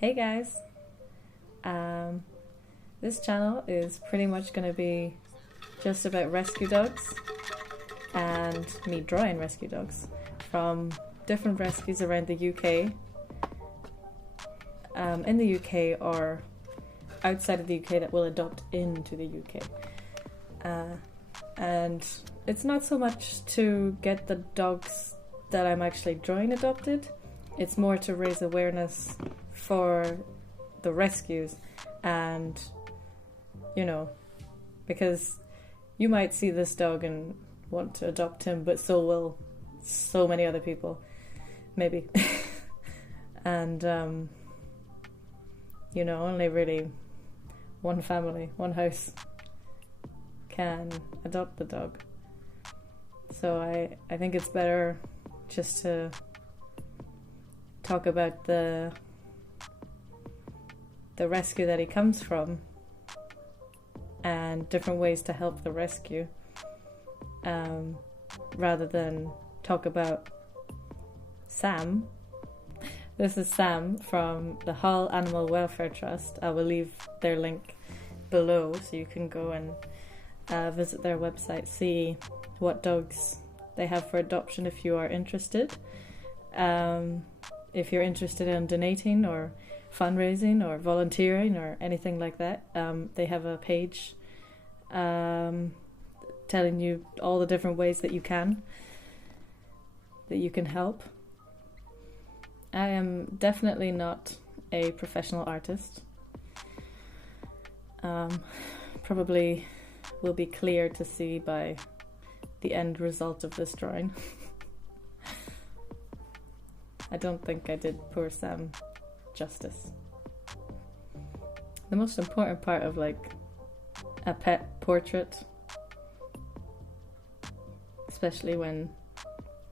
Hey guys, um, this channel is pretty much going to be just about rescue dogs and me drawing rescue dogs from different rescues around the UK, in the UK or outside of the UK that will adopt into the UK. And it's not so much to get the dogs that I'm actually drawing adopted, it's more to raise awareness for the rescues and, because you might see this dog and want to adopt him, but so will so many other people, maybe. And, only really one family, one house can adopt the dog. So I think it's better just to talk about the rescue that he comes from and different ways to help the rescue, rather than talk about Sam. This is Sam from the Hull Animal Welfare Trust. I will leave their link below so you can go and visit their website, see what dogs they have for adoption if you are interested. If you're interested in donating or fundraising or volunteering or anything like that, they have a page telling you all the different ways that you can help. I am definitely not a professional artist. Probably will be clear to see by the end result of this drawing. I don't think I did poor Sam justice. The most important part of a pet portrait, especially when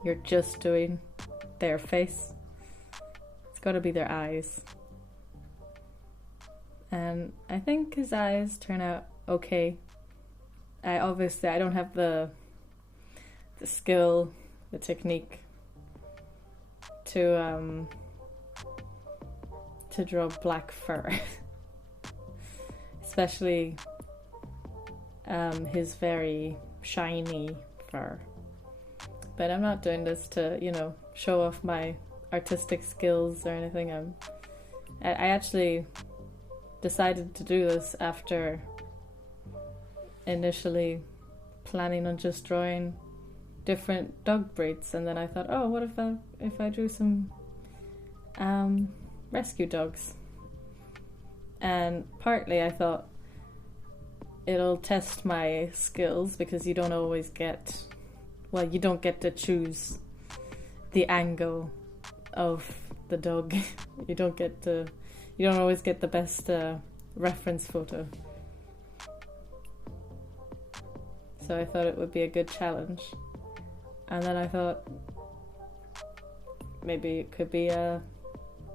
you're just doing their face, it's got to be their eyes. And I think his eyes turn out okay. I don't have the skill, the technique to draw black fur, especially his very shiny fur. But I'm not doing this to show off my artistic skills or anything. I actually decided to do this after initially planning on just drawing different dog breeds, and then I thought, oh, what if I drew some rescue dogs? And partly I thought it'll test my skills, because you don't get to choose the angle of the dog. You don't always get the best reference photo. So I thought it would be a good challenge. And then I thought maybe it could be a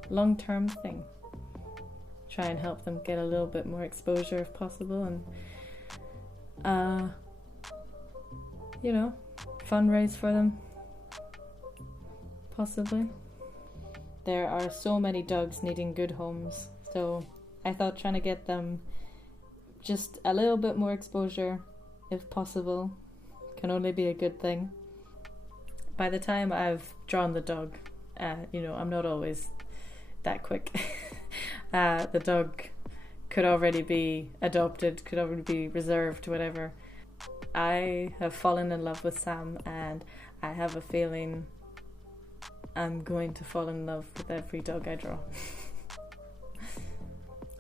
long-term thing. Try and help them get a little bit more exposure if possible, and fundraise for them, possibly. There are so many dogs needing good homes, so I thought trying to get them just a little bit more exposure, if possible, can only be a good thing. By the time I've drawn the dog, I'm not always that quick. The dog could already be adopted, could already be reserved, whatever. I have fallen in love with Sam, and I have a feeling I'm going to fall in love with every dog I draw.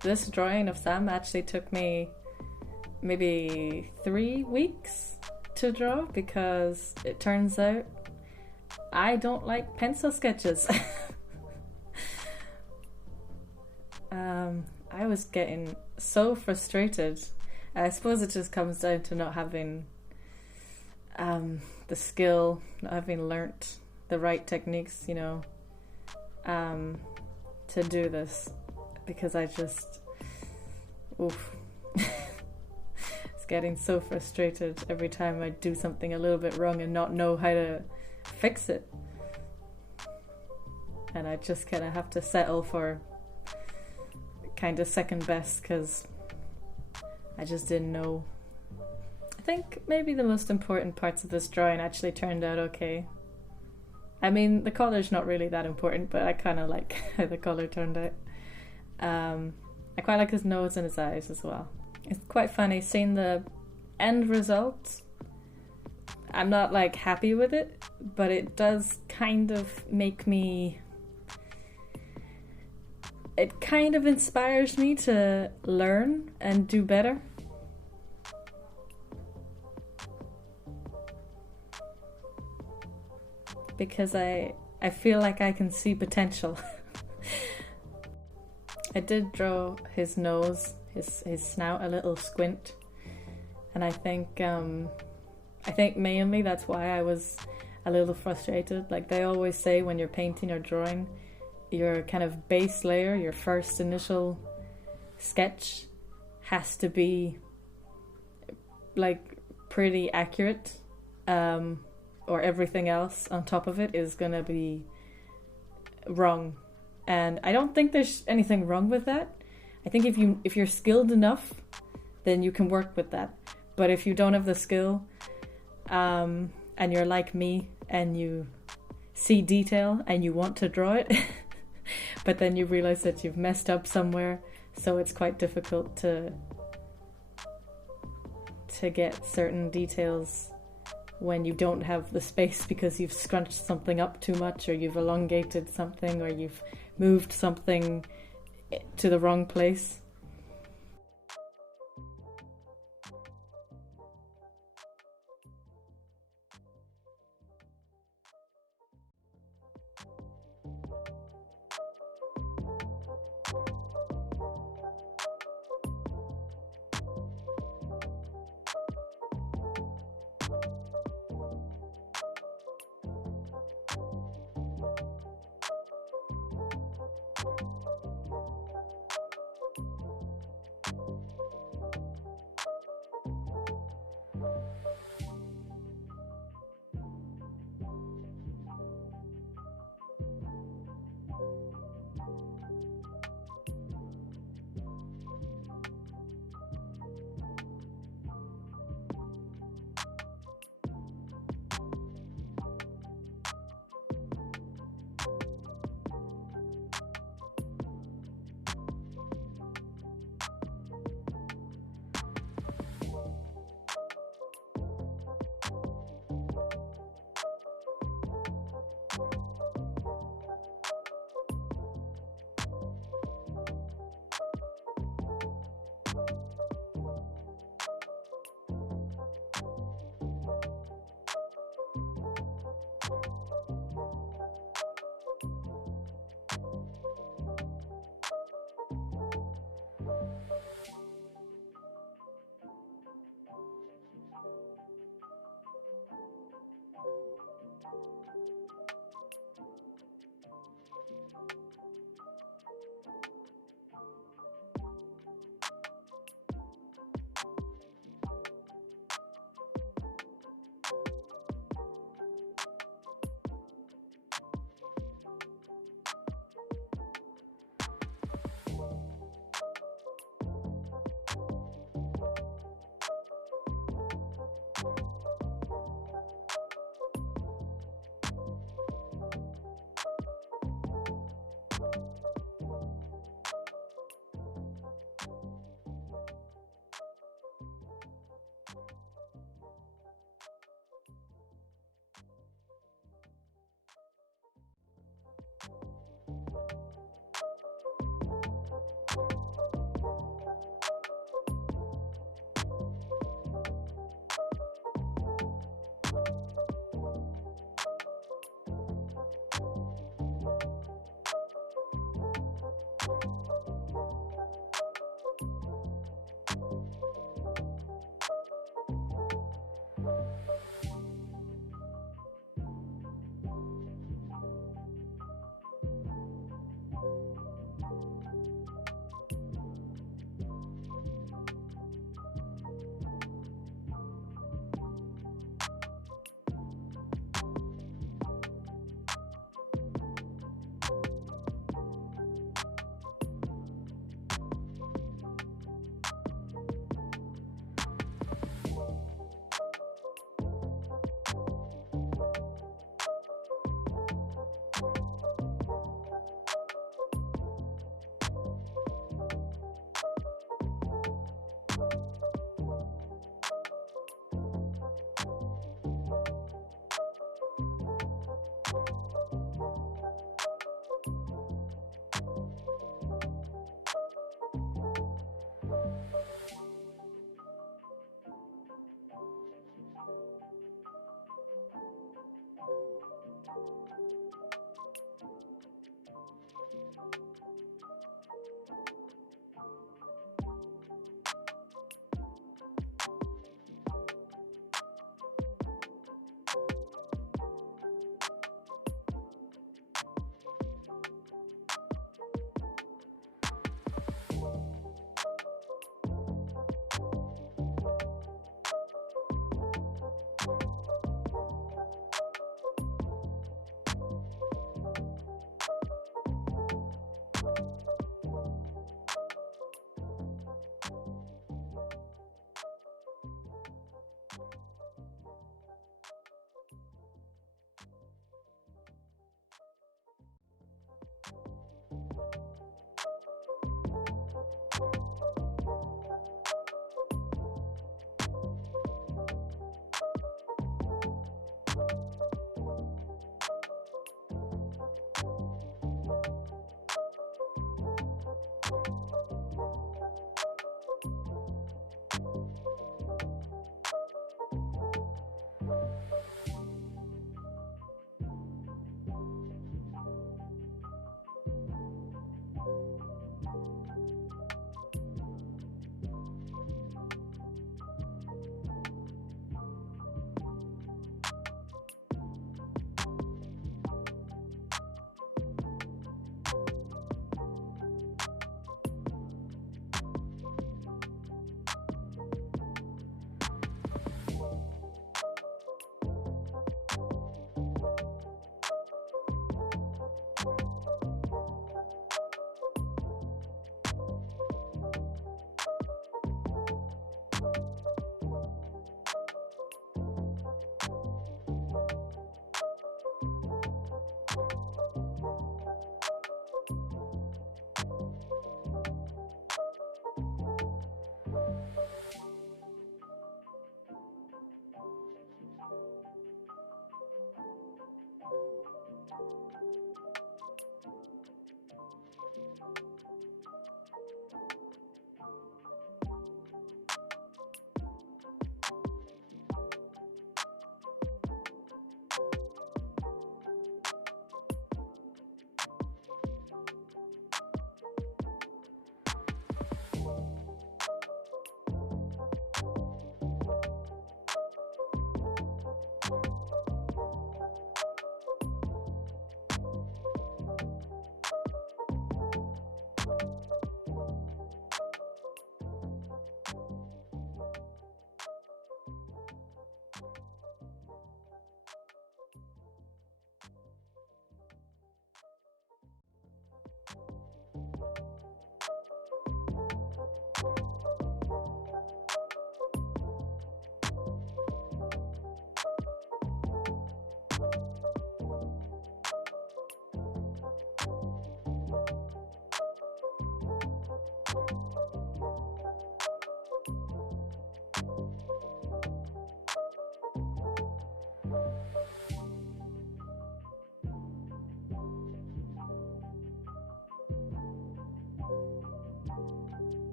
This drawing of Sam actually took me maybe 3 weeks to draw, because it turns out I don't like pencil sketches. I was getting so frustrated. I suppose it just comes down to not having the skill, not having learnt the right techniques, to do this, because I just, it's getting so frustrated every time I do something a little bit wrong and not know how to fix it. And I just kind of have to settle for kind of second best because I just didn't know. I think maybe the most important parts of this drawing actually turned out okay. I mean, the color's not really that important, but I kind of like how the color turned out. I quite like his nose and his eyes as well. It's quite funny seeing the end result. I'm not like happy with it, but it does kind of make me... It kind of inspires me to learn and do better. Because I feel like I can see potential. I did draw his nose, his snout a little squint, and I think mainly that's why I was a little frustrated. Like they always say when you're painting or drawing, your kind of base layer, your first initial sketch has to be like pretty accurate, or everything else on top of it is gonna be wrong. And I don't think there's anything wrong with that. I think if you're skilled enough, then you can work with that. But if you don't have the skill, and you're like me and you see detail and you want to draw it, but then you realize that you've messed up somewhere, so it's quite difficult to get certain details when you don't have the space because you've scrunched something up too much, or you've elongated something, or you've moved something to the wrong place.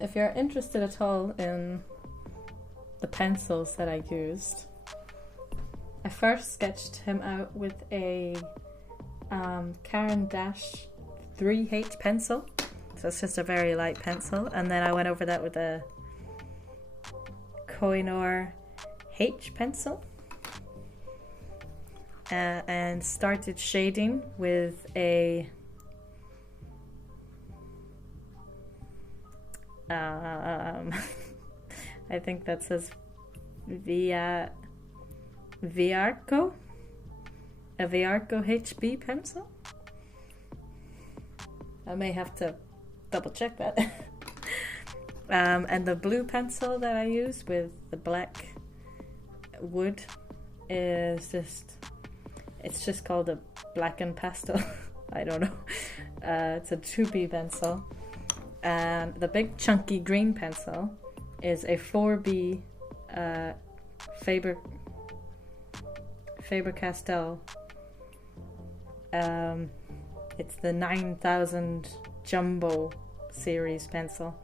If you're interested at all in the pencils that I used, I first sketched him out with a Caran d'Ache 3H pencil, so it's just a very light pencil, and then I went over that with a Koh-i-Noor H pencil, and started shading with a I think that says Viarco HB pencil. I may have to double check that. And the blue pencil that I use with the black wood is it's just called a black and pastel. I don't know. It's a 2B pencil. And the big chunky green pencil is a 4B Faber-Castell. It's the 9000 Jumbo series pencil.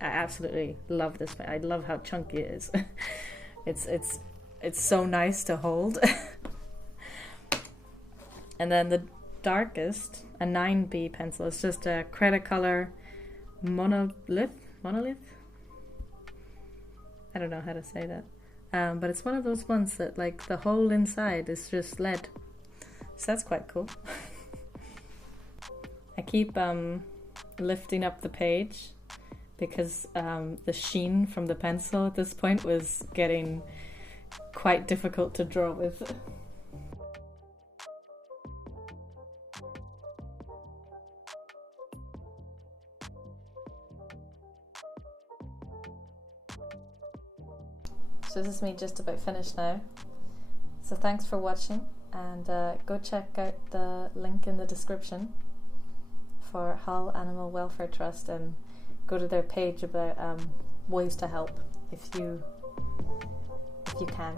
I absolutely love this. I love how chunky it is. It's so nice to hold. And then the darkest, a 9B pencil, is just a Cretacolor monolith. I don't know how to say that. But it's one of those ones that like the whole inside is just lead. So that's quite cool. I keep lifting up the page because the sheen from the pencil at this point was getting quite difficult to draw with. So this is me just about finished now. So thanks for watching, and go check out the link in the description for Hull Animal Welfare Trust, and go to their page about ways to help if you can.